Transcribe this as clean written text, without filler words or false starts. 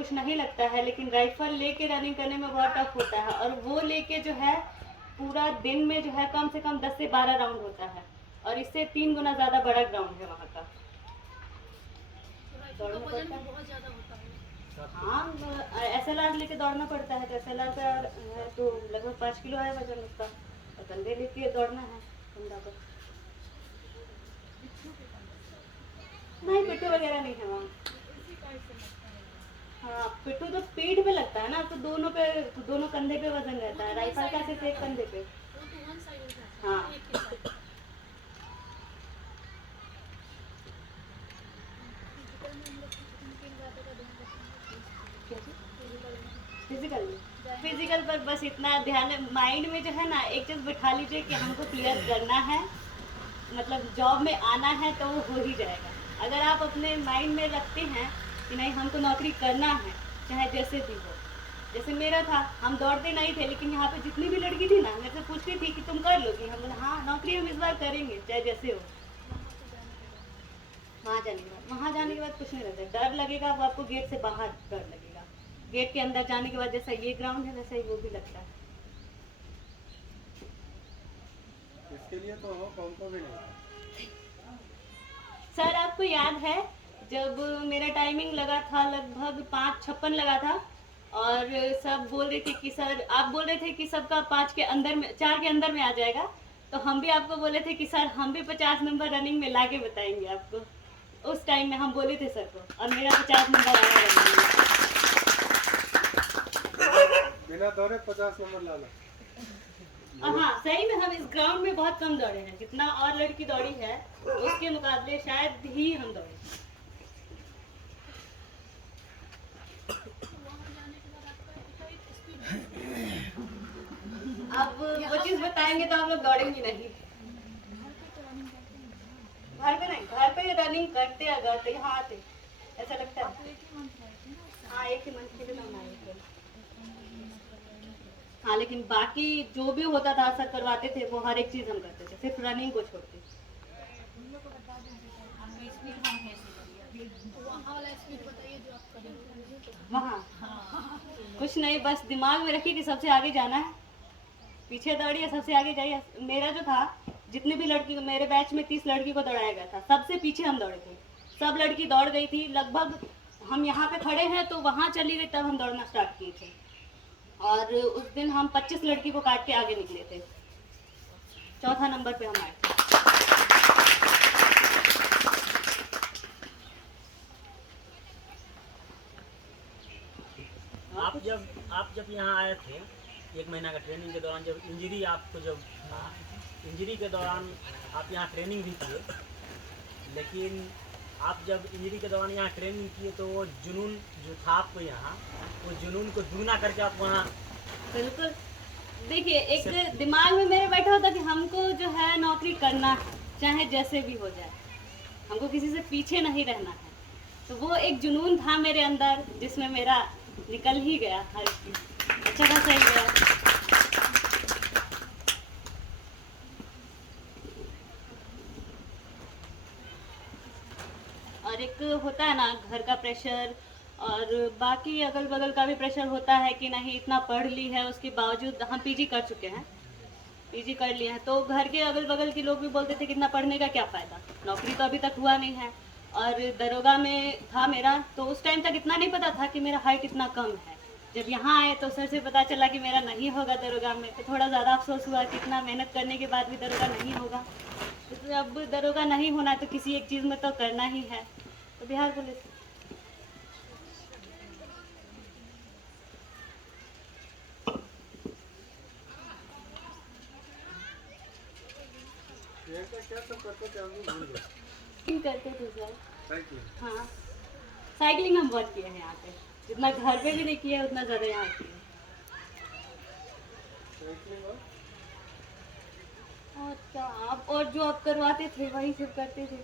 कुछ नहीं लगता है, लेकिन राइफल लेके रनिंग करने में बहुत टफ होता है। और वो लेके जो है पूरा दिन में जो है कम से कम 10 से 12 राउंड होता है, और इससे 3 गुना ज़्यादा बड़ा ग्राउंड है वहाँ का। दौड़ना पड़ता है बहुत ज़्यादा होता है। हाँ, SLR लेके दौड़ना पड़ता है। तो SLR का है तो लगभग 5 किलो है वजन उसका, और कंधे लेके दौड़ना है कंधा पर। नहीं, पिट्ठू वगैरह नहीं है वहाँ। हाँ, पिट्ठू तो पीठ पे लगता है ना, तो दोनों कंधे पे वजन रहता है। राइफल का सिर्फ एक कंधे पे। हाँ, फिजिकल फिजिकल पर बस इतना ध्यान है। माइंड में जो है ना, एक चीज़ बिठा लीजिए कि हमको क्लियर करना है, मतलब जॉब में आना है, तो वो हो ही जाएगा। अगर आप अपने माइंड में रखते हैं कि नहीं हमको नौकरी करना है, चाहे जैसे भी हो। जैसे मेरा था, हम दौड़ते नहीं थे, लेकिन यहाँ पे जितनी भी लड़की थी ना, मेरे से पूछती थी कि तुम कर लोगी। हम बोले हाँ, नौकरी हम इस बार करेंगे चाहे जैसे हो। वहाँ जाने के बाद कुछ नहीं लगता, डर लगेगा वो आपको। गेट से बाहर डर लगेगा, गेट के अंदर जाने के बाद जैसा ये ग्राउंड है वैसा ही वो भी लगता है। इसके लिए तो हो पंखों भी नहीं। सर आपको याद है जब मेरा टाइमिंग लगा था लगभग 5:56 लगा था, और सब बोल रहे थे कि सर, आप बोल रहे थे कि सबका 5 के अंदर में, 4 के अंदर में आ जाएगा। तो हम भी आपको बोले थे कि सर हम भी 50 नंबर रनिंग में ला के बताएंगे आपको। उस टाइम में हम बोले थे सर को, और मेरा 50 नंबर आया रनिंग में। बिना दौड़े 50 नंबर लाना। हाँ, सही में हम इस ग्राउंड में बहुत कम दौड़े हैं। जितना और लड़की दौड़ी है उसके मुकाबले शायद ही हम दौड़े। अब वो चीज बताएंगे तो आप लोग दौड़ेंगी नहीं। घर पे नहीं, घर पे रनिंग करते अगर तो यहाँ आते ऐसा लगता है। हाँ, एक ही मंथ के लिए हम आए थे। हाँ, लेकिन बाकी जो भी होता था सर करवाते थे, वो हर एक चीज हम करते थे, सिर्फ रनिंग को छोड़ के। वहाँ कुछ नहीं, बस दिमाग में रखिए कि सबसे आगे जाना है, पीछे दौड़िए, सबसे आगे जाइए। मेरा जो था, जितनी भी लड़की, मेरे बैच में 30 लड़की को दौड़ाया गया था, सबसे पीछे हम दौड़े थे। सब लड़की दौड़ गई थी लगभग, हम यहाँ पे खड़े हैं तो वहाँ चली गई, तब हम दौड़ना स्टार्ट किए थे। और उस दिन हम 25 लड़की को काट के आगे निकले थे, चौथा नंबर पे हम आए थे। आप जब यहाँ आए थे 1 महीना का ट्रेनिंग के दौरान, जब इंजरी आपको जब इंजरी के दौरान आप यहाँ ट्रेनिंग भी किए, लेकिन आप जब इंजरी के दौरान यहाँ ट्रेनिंग किए तो वो जुनून जो था आपको यहाँ, वो जुनून को दुगना करके आप वहाँ। बिल्कुल, देखिए एक दिमाग में मेरे बैठा होता कि हमको जो है नौकरी करना है, चाहे जैसे भी हो जाए, हमको किसी से पीछे नहीं रहना है। तो वो एक जुनून था मेरे अंदर, जिसमें मेरा निकल ही गया, हर चीज अच्छा खासा ही गया। और एक होता है ना घर का प्रेशर, और बाकी अगल बगल का भी प्रेशर होता है कि नहीं इतना पढ़ ली है, उसके बावजूद हम पीजी कर चुके हैं, पीजी कर लिए हैं, तो घर के अगल बगल के लोग भी बोलते थे कि इतना पढ़ने का क्या फ़ायदा, नौकरी तो अभी तक हुआ नहीं है। और दरोगा में था मेरा, तो उस टाइम तक इतना नहीं पता था कि मेरा हाइट इतना कम है। जब यहाँ आए तो सर से पता चला कि मेरा नहीं होगा दरोगा में, तो थोड़ा ज़्यादा अफसोस हुआ कि इतना मेहनत करने के बाद भी दरोगा नहीं होगा। तो अब दरोगा नहीं होना तो किसी एक चीज़ में तो करना ही है, तो बिहार पुलिस। क्या सब करते थे हम लोग भूल गए। करते थे सर। साइकिलिंग। हाँ, साइकिलिंग हम बहुत किए हैं यहाँ पे, जितना घर पे भी नहीं किया उतना ज़्यादा यहाँ किए। साइकिलिंग और क्या, आप और जो आप करवाते थे वही सब करते थे।